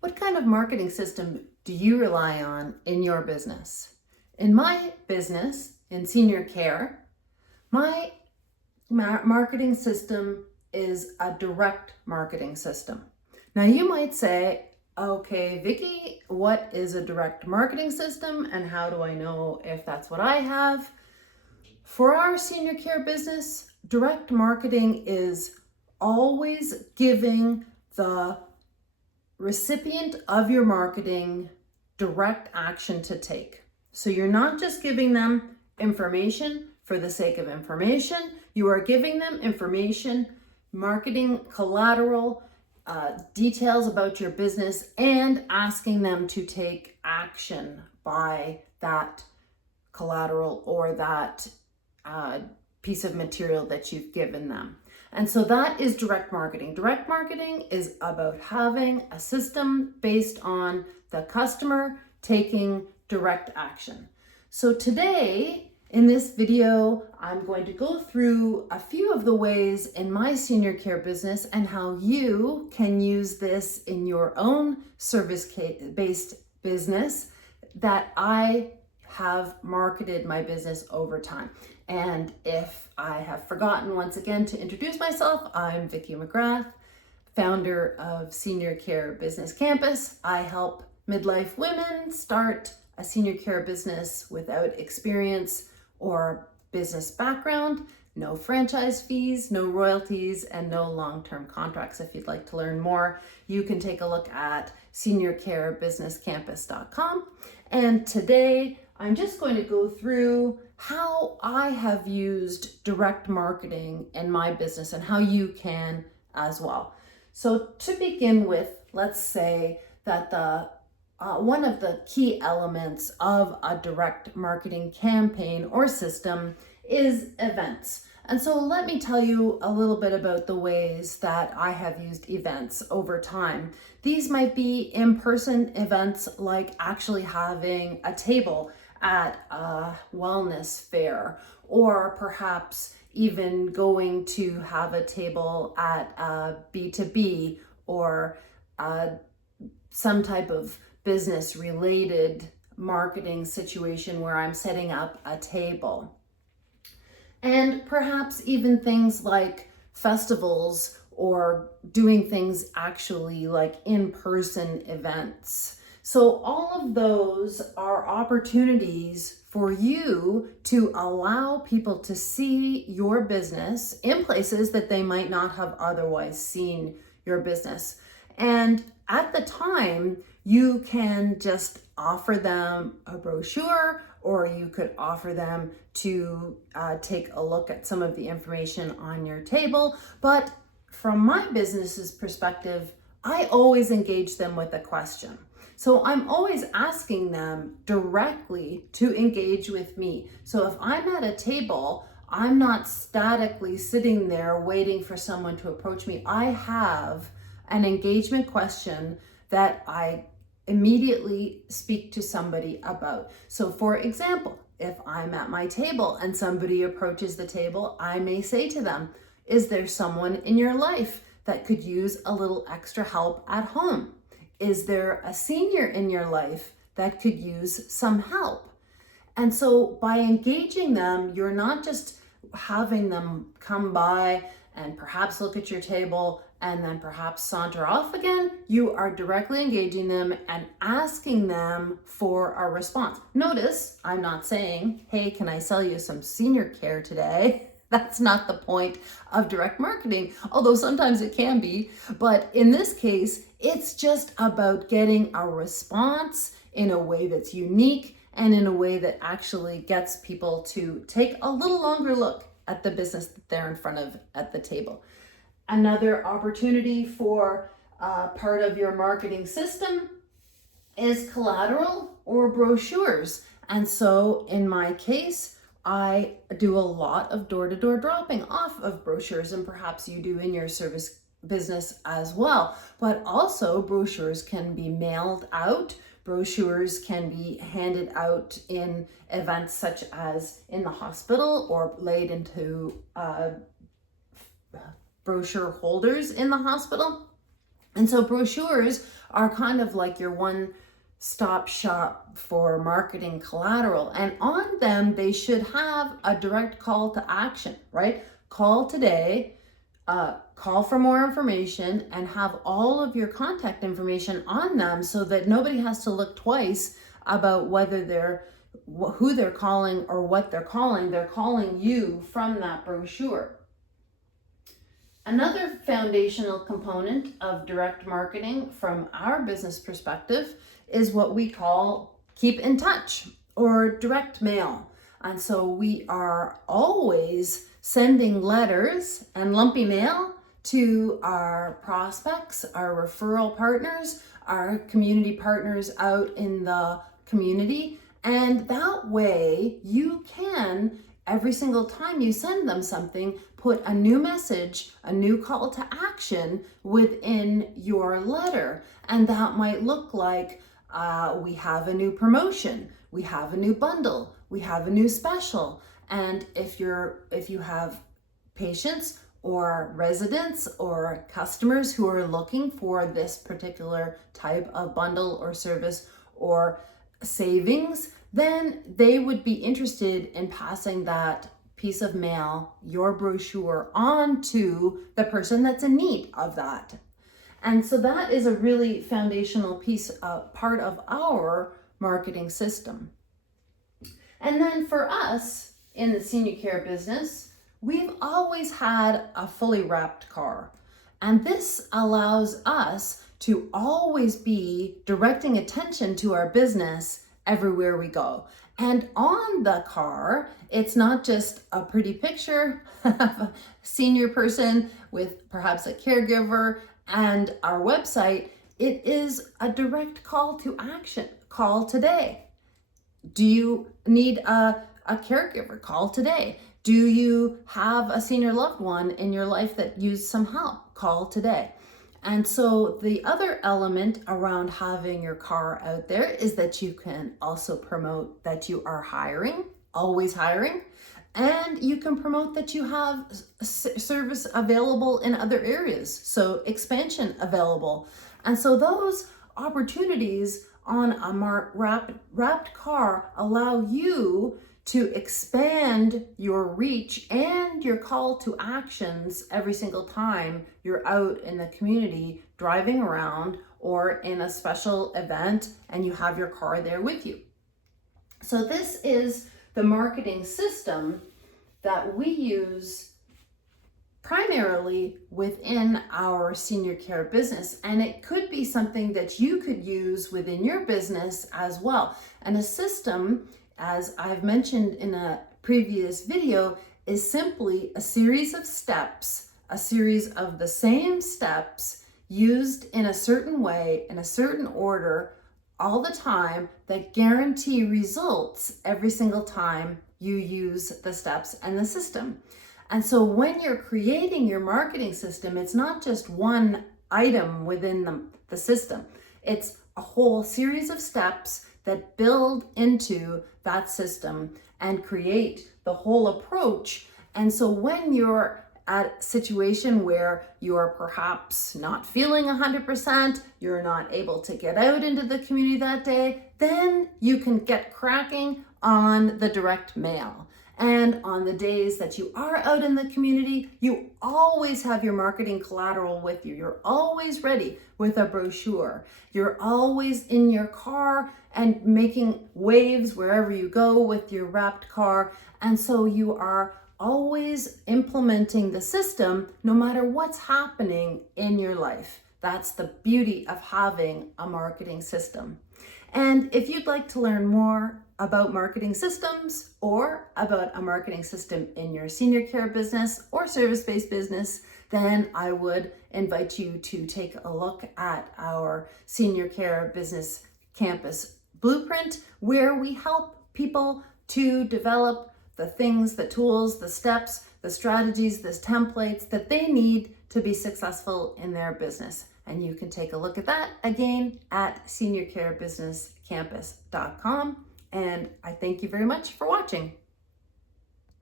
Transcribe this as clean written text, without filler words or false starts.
What kind of marketing system do you rely on in your business? In my business, in senior care, my marketing system is a direct marketing system. Now you might say, okay, Vicki, what is a direct marketing system and how do I know if that's what I have? For our senior care business, direct marketing is always giving the recipient of your marketing direct action to take. So you're not just giving them information for the sake of information. You are giving them information, marketing collateral, details about your business, and asking them to take action by that collateral or that piece of material that you've given them. And so that is direct marketing. Direct marketing is about having a system based on the customer taking direct action. So today, in this video, I'm going to go through a few of the ways in my senior care business and how you can use this in your own service-based business that I have marketed my business over time. And if I have forgotten once again to introduce myself, I'm Vicki McGrath, founder of Senior Care Business Campus. I help midlife women start a senior care business without experience or business background, no franchise fees, no royalties, and no long-term contracts. If you'd like to learn more, you can take a look at seniorcarebusinesscampus.com. And today, I'm just going to go through how I have used direct marketing in my business and how you can as well. So to begin with, let's say that one of the key elements of a direct marketing campaign or system is events. And so let me tell you a little bit about the ways that I have used events over time. These might be in-person events, like actually having a table at a wellness fair, or perhaps even going to have a table at a B2B or some type of business related marketing situation where I'm setting up a table. And perhaps even things like festivals or doing things actually like in-person events. So all of those are opportunities for you to allow people to see your business in places that they might not have otherwise seen your business. And at the time, you can just offer them a brochure, or you could offer them to take a look at some of the information on your table. But from my business's perspective, I always engage them with a question. So I'm always asking them directly to engage with me. So if I'm at a table, I'm not statically sitting there waiting for someone to approach me. I have an engagement question that I immediately speak to somebody about. So for example, if I'm at my table and somebody approaches the table, I may say to them, is there someone in your life that could use a little extra help at home? Is there a senior in your life that could use some help? And so by engaging them, you're not just having them come by and perhaps look at your table and then perhaps saunter off again. You are directly engaging them and asking them for a response. Notice, I'm not saying, hey, can I sell you some senior care today? That's not the point of direct marketing, although sometimes it can be. But in this case, it's just about getting a response in a way that's unique and in a way that actually gets people to take a little longer look at the business that they're in front of at the table. Another opportunity for part of your marketing system is collateral or brochures. And so in my case, I do a lot of door-to-door dropping off of brochures, and perhaps you do in your service business as well. But also brochures can be mailed out. Brochures can be handed out in events such as in the hospital or laid into brochure holders in the hospital. And so brochures are kind of like your one-stop shop for marketing collateral. And on them, they should have a direct call to action, right? Call today, call for more information, and have all of your contact information on them so that nobody has to look twice about who they're calling or what they're calling. They're calling you from that brochure. Another foundational component of direct marketing from our business perspective is what we call keep in touch or direct mail. And so we are always sending letters and lumpy mail to our prospects, our referral partners, our community partners out in the community. And that way you can, every single time you send them something, put a new message, a new call to action within your letter. And that might look like we have a new promotion, we have a new bundle, we have a new special. And if you have patients or residents or customers who are looking for this particular type of bundle or service or savings, then they would be interested in passing that piece of mail, your brochure, on to the person that's in need of that. And so that is a really foundational part of our marketing system. And then for us in the senior care business, we've always had a fully wrapped car. And this allows us to always be directing attention to our business everywhere we go. And on the car, it's not just a pretty picture of a senior person with perhaps a caregiver and our website. It is a direct call to action. Call today. Do you need a caregiver? Call today. Do you have a senior loved one in your life that needs some help? Call today. And so the other element around having your car out there is that you can also promote that you are hiring, always hiring, and you can promote that you have service available in other areas, so expansion available. And so those opportunities on a wrapped car allow you to expand your reach and your call to actions every single time you're out in the community driving around or in a special event and you have your car there with you. So this is the marketing system that we use primarily within our senior care business, and it could be something that you could use within your business as well. And a system, as I've mentioned in a previous video, is simply a series of steps, a series of the same steps used in a certain way, in a certain order, all the time, that guarantee results every single time you use the steps and the system. And so when you're creating your marketing system, it's not just one item within the system. It's a whole series of steps that build into that system and create the whole approach. And so when you're at a situation where you're perhaps not feeling 100%, you're not able to get out into the community that day, then you can get cracking on the direct mail. And on the days that you are out in the community, you always have your marketing collateral with you. You're always ready with a brochure. You're always in your car and making waves wherever you go with your wrapped car. And so you are always implementing the system no matter what's happening in your life. That's the beauty of having a marketing system. And if you'd like to learn more about marketing systems or about a marketing system in your senior care business or service-based business, then I would invite you to take a look at our Senior Care Business Campus Blueprint, where we help people to develop the things, the tools, the steps, the strategies, the templates that they need to be successful in their business. And you can take a look at that again at seniorcarebusinesscampus.com. And I thank you very much for watching.